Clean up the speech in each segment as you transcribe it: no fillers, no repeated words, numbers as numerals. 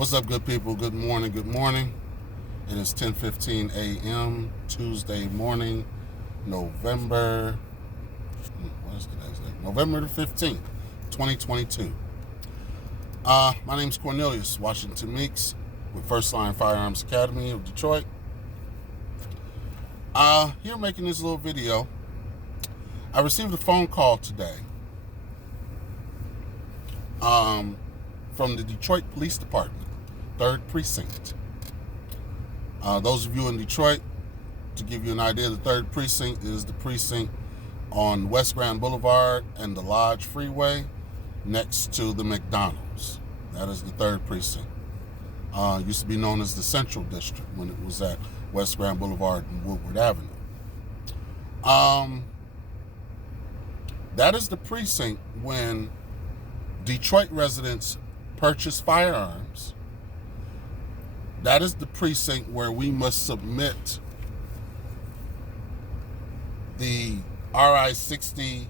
What's up, good people? Good morning. Good morning. It is 10:15 a.m. Tuesday morning, November. What is today's date? November the 15th, 2022. My name is Cornelius Washington Meeks with First Line Firearms Academy of Detroit. Here making this little video. I received a phone call today from the Detroit Police Department, 3rd Precinct. Those of you in Detroit, to give you an idea, the 3rd Precinct is the precinct on West Grand Boulevard and the Lodge Freeway next to the McDonald's. That is the 3rd Precinct. Used to be known as the Central District when it was at West Grand Boulevard and Woodward Avenue. That is the precinct when Detroit residents purchase firearms. That is the precinct where we must submit the RI-60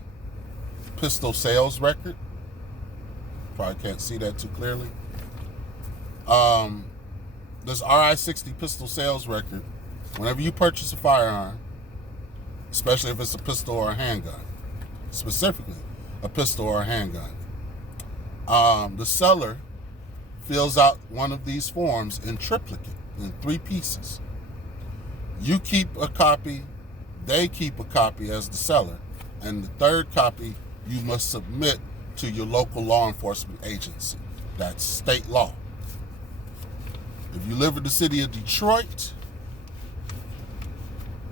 pistol sales record. Probably can't see that too clearly. This RI-60 pistol sales record, whenever you purchase a firearm, especially if it's a pistol or a handgun, specifically a pistol or a handgun, the seller fills out one of these forms in triplicate, in 3 pieces. You keep a copy, they keep a copy as the seller, and the 3rd copy you must submit to your local law enforcement agency. That's state law. If you live in the city of Detroit,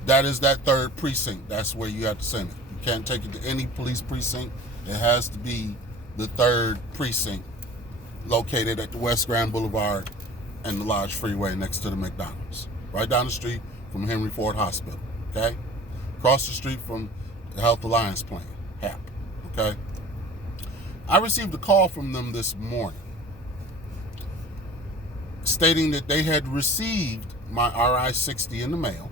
that is that 3rd precinct. That's where you have to send it. You can't take it to any police precinct. It has to be the 3rd precinct located at the West Grand Boulevard and the Lodge Freeway next to the McDonald's. Right down the street from Henry Ford Hospital, okay? Across the street from the Health Alliance Plan, HAP, okay? I received a call from them this morning stating that they had received my RI-60 in the mail,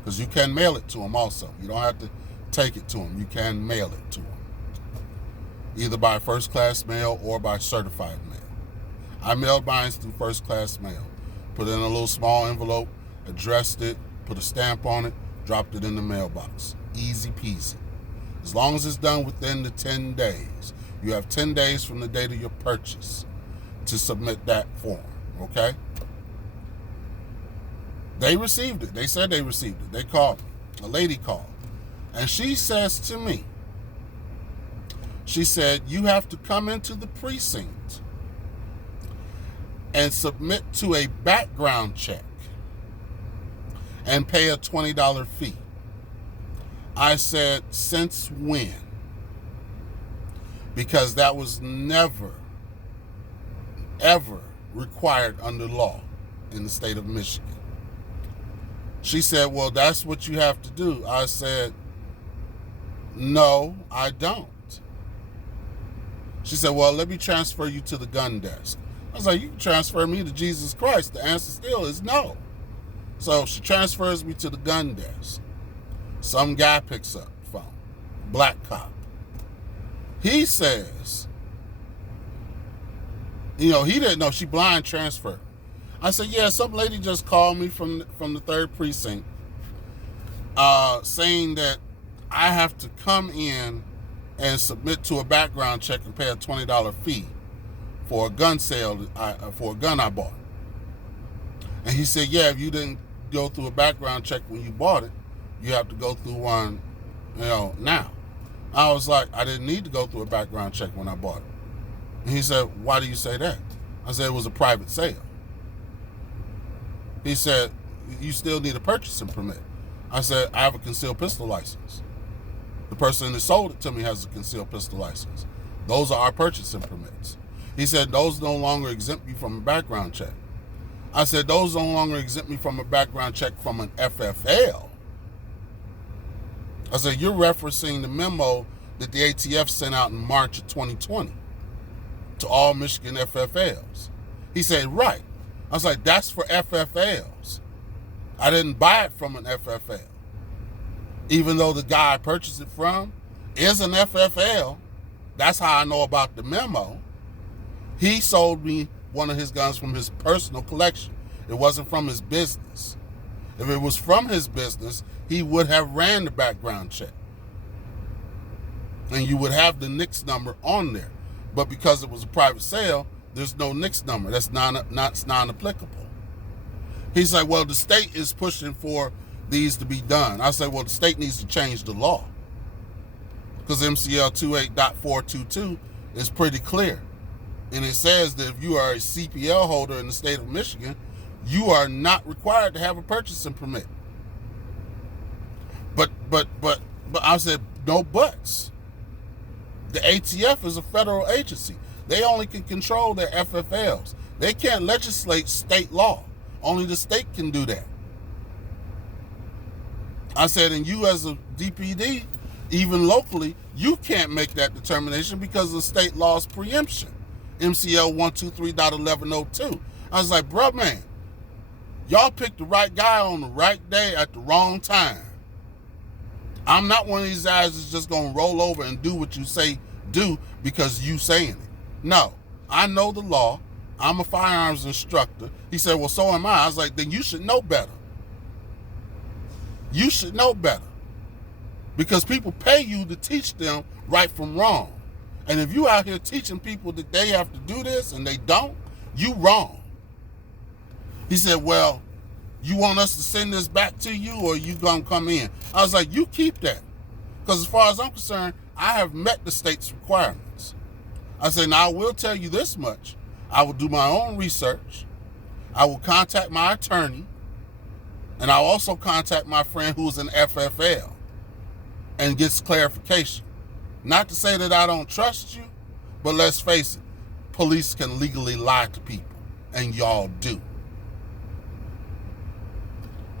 because you can mail it to them also. You don't have to take it to them. You can mail it to them, either by first class mail or by certified mail. I mailed mine through first class mail. Put it in a little small envelope, addressed it, put a stamp on it, dropped it in the mailbox. Easy peasy. As long as it's done within the 10 days. You have 10 days from the date of your purchase to submit that form, okay? They received it. They said they received it. They called me. A lady called. And she says to me, she said, you have to come into the precinct and submit to a background check and pay a $20 fee. I said, since when? Because that was never, ever required under law in the state of Michigan. She said, well, that's what you have to do. I said, no, I don't. She said, well, let me transfer you to the gun desk. I was like, you can transfer me to Jesus Christ. The answer still is no. So she transfers me to the gun desk. Some guy picks up the phone, black cop. He says, he didn't know, she blind transferred. I said, yeah, some lady just called me from the 3rd precinct saying that I have to come in and submit to a background check and pay a $20 fee for a gun sale, for a gun I bought. And he said, yeah, if you didn't go through a background check when you bought it, you have to go through one, now. I was like, I didn't need to go through a background check when I bought it. And he said, why do you say that? I said, it was a private sale. He said, you still need a purchasing permit. I said, I have a concealed pistol license. The person that sold it to me has a concealed pistol license. Those are our purchasing permits. He said, those no longer exempt you from a background check. I said, those no longer exempt me from a background check from an FFL. I said, you're referencing the memo that the ATF sent out in March of 2020 to all Michigan FFLs. He said, right. I was like, that's for FFLs. I didn't buy it from an FFL. Even though the guy I purchased it from is an FFL, that's how I know about the memo. He sold me one of his guns from his personal collection. It wasn't from his business. If it was from his business, he would have ran the background check. And you would have the NICS number on there. But because it was a private sale, there's no NICS number. That's non-applicable. He's like, well, the state is pushing for these to be done. I say, well, the state needs to change the law. Because MCL 28.422 is pretty clear. And it says that if you are a CPL holder in the state of Michigan, you are not required to have a purchasing permit. But I said, no buts. The ATF is a federal agency. They only can control their FFLs. They can't legislate state law. Only the state can do that. I said, and you as a DPD, even locally, you can't make that determination because of state law's preemption. MCL 123.1102. I was like, bro, man, y'all picked the right guy on the right day at the wrong time. I'm not one of these guys that's just going to roll over and do what you say do because you saying it. No, I know the law. I'm a firearms instructor. He said, well, so am I. I was like, then you should know better. You should know better. Because people pay you to teach them right from wrong. And if you out here teaching people that they have to do this and they don't, you wrong. He said, well, you want us to send this back to you or you gonna come in? I was like, you keep that. Because as far as I'm concerned, I have met the state's requirements. I said, now I will tell you this much. I will do my own research. I will contact my attorney. And I'll also contact my friend who's an FFL and gets clarification. Not to say that I don't trust you, but let's face it, police can legally lie to people, and y'all do.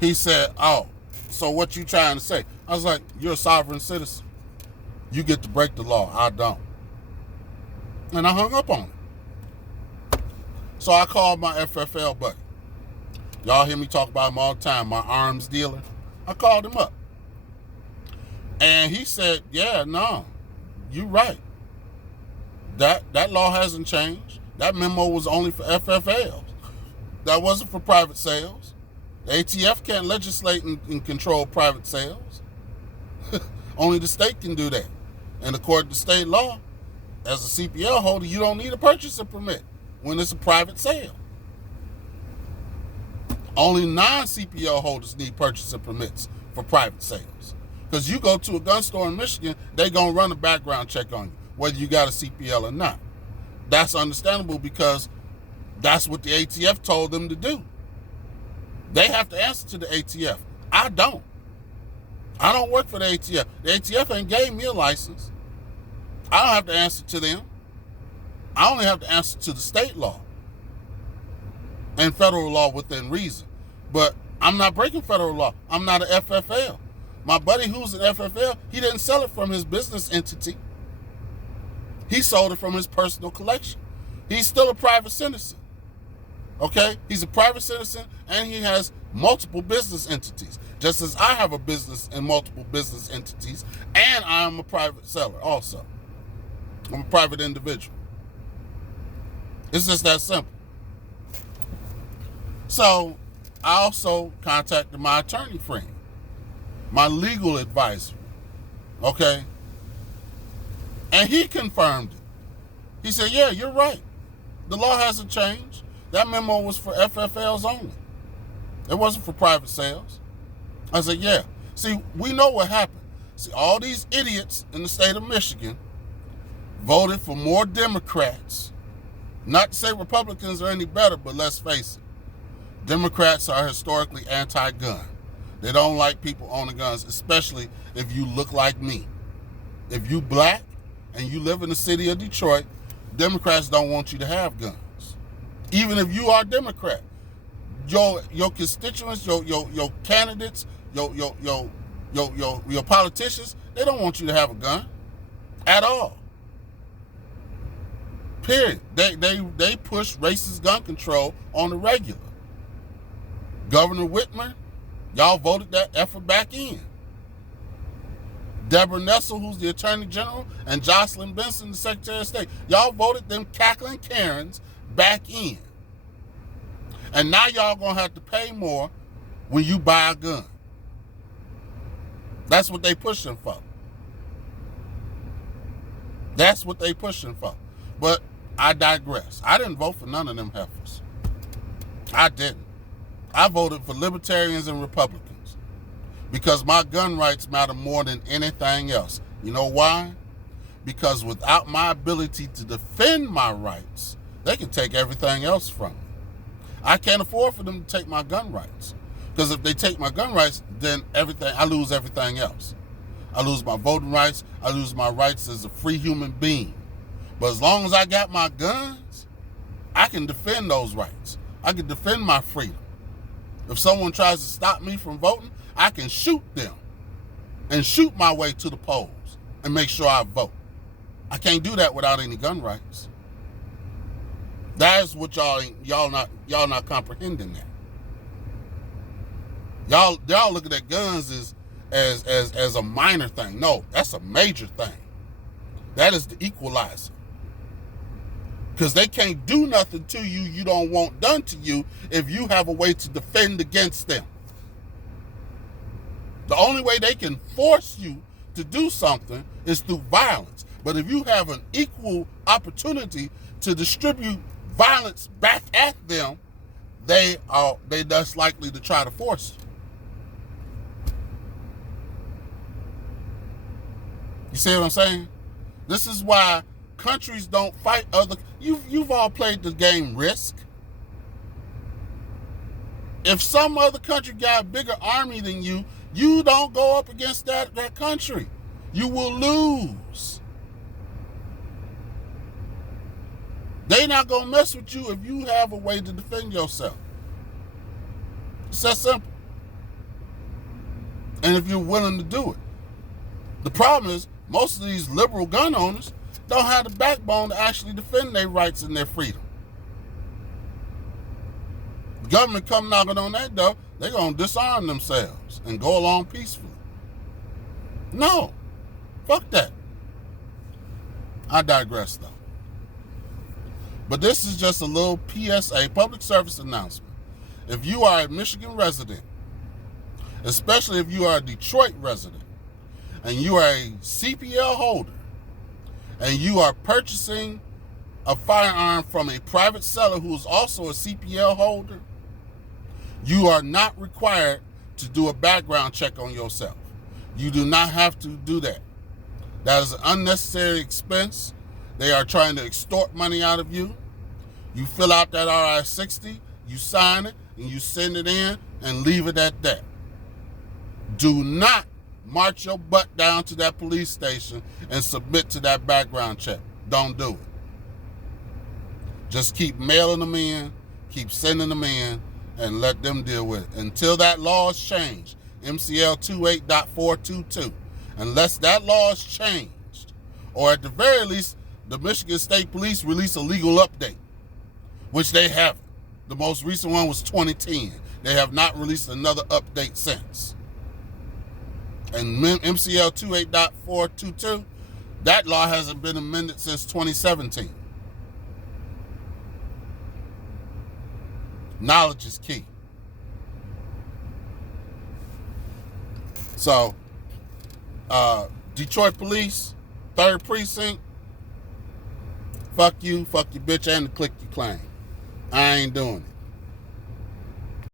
He said, oh, so what you trying to say? I was like, you're a sovereign citizen. You get to break the law. I don't. And I hung up on him. So I called my FFL buddy. Y'all hear me talk about him all the time, my arms dealer. I called him up. And he said, yeah, no, you're right. That law hasn't changed. That memo was only for FFLs. That wasn't for private sales. The ATF can't legislate and control private sales. Only the state can do that. And according to state law, as a CPL holder, you don't need a purchasing permit when it's a private sale. Only non-CPL holders need purchasing permits for private sales. Because you go to a gun store in Michigan, they're going to run a background check on you, whether you got a CPL or not. That's understandable because that's what the ATF told them to do. They have to answer to the ATF. I don't. I don't work for the ATF. The ATF ain't gave me a license. I don't have to answer to them. I only have to answer to the state law and federal law within reason. But I'm not breaking federal law. I'm not an FFL. My buddy who's an FFL, he didn't sell it from his business entity. He sold it from his personal collection. He's still a private citizen. Okay? He's a private citizen and he has multiple business entities. Just as I have a business and multiple business entities, and I'm a private seller also. I'm a private individual. It's just that simple. So I also contacted my attorney friend, my legal advisor, okay? And he confirmed it. He said, yeah, you're right. The law hasn't changed. That memo was for FFLs only. It wasn't for private sales. I said, yeah. See, we know what happened. See, all these idiots in the state of Michigan voted for more Democrats. Not to say Republicans are any better, but let's face it. Democrats are historically anti-gun. They don't like people owning guns, especially if you look like me. If you black and you live in the city of Detroit, Democrats don't want you to have guns. Even if you are Democrat, your constituents, your candidates, your politicians, they don't want you to have a gun at all. Period. They push racist gun control on the regular. Governor Whitmer, y'all voted that effort back in. Deborah Nessel, who's the Attorney General, and Jocelyn Benson, the Secretary of State, y'all voted them cackling Karens back in. And now y'all gonna have to pay more when you buy a gun. That's what they pushing for. That's what they pushing for. But I digress. I didn't vote for none of them heifers. I didn't. I voted for libertarians and Republicans because my gun rights matter more than anything else. You know why? Because without my ability to defend my rights, they can take everything else from me. I can't afford for them to take my gun rights. Because if they take my gun rights, then I lose everything else. I lose my voting rights. I lose my rights as a free human being. But as long as I got my guns, I can defend those rights. I can defend my freedom. If someone tries to stop me from voting, I can shoot them and shoot my way to the polls and make sure I vote. I can't do that without any gun rights. That is what y'all not comprehending that. Y'all looking at guns as a minor thing. No, that's a major thing. That is the equalizer. Because they can't do nothing to you you don't want done to you if you have a way to defend against them. The only way they can force you to do something is through violence. But if you have an equal opportunity to distribute violence back at them, they less likely to try to force you. You see what I'm saying? This is why countries don't fight other. You've all played the game Risk. If some other country got a bigger army than you, you don't go up against that country. You will lose. They not gonna mess with you if you have a way to defend yourself. It's that simple. And if you're willing to do it. The problem is most of these liberal gun owners don't have the backbone to actually defend their rights and their freedom. The government come knocking on that door, they're gonna disarm themselves and go along peacefully. No, fuck that. I digress though. But this is just a little PSA, public service announcement. If you are a Michigan resident, especially if you are a Detroit resident, and you are a CPL holder, and you are purchasing a firearm from a private seller who is also a CPL holder, you are not required to do a background check on yourself. You do not have to do that. That is an unnecessary expense. They are trying to extort money out of you. You fill out that RI-60, you sign it, and you send it in and leave it at that. Do not march your butt down to that police station and submit to that background check. Don't do it. Just keep mailing them in, keep sending them in, and let them deal with it. Until that law is changed, MCL 28.422, unless that law is changed, or at the very least, the Michigan State Police release a legal update, which they haven't. The most recent one was 2010. They have not released another update since. And MCL 28.422, that law hasn't been amended since 2017. Knowledge is key. So, Detroit Police, 3rd Precinct, fuck you, fuck your bitch, and the click you claim. I ain't doing it.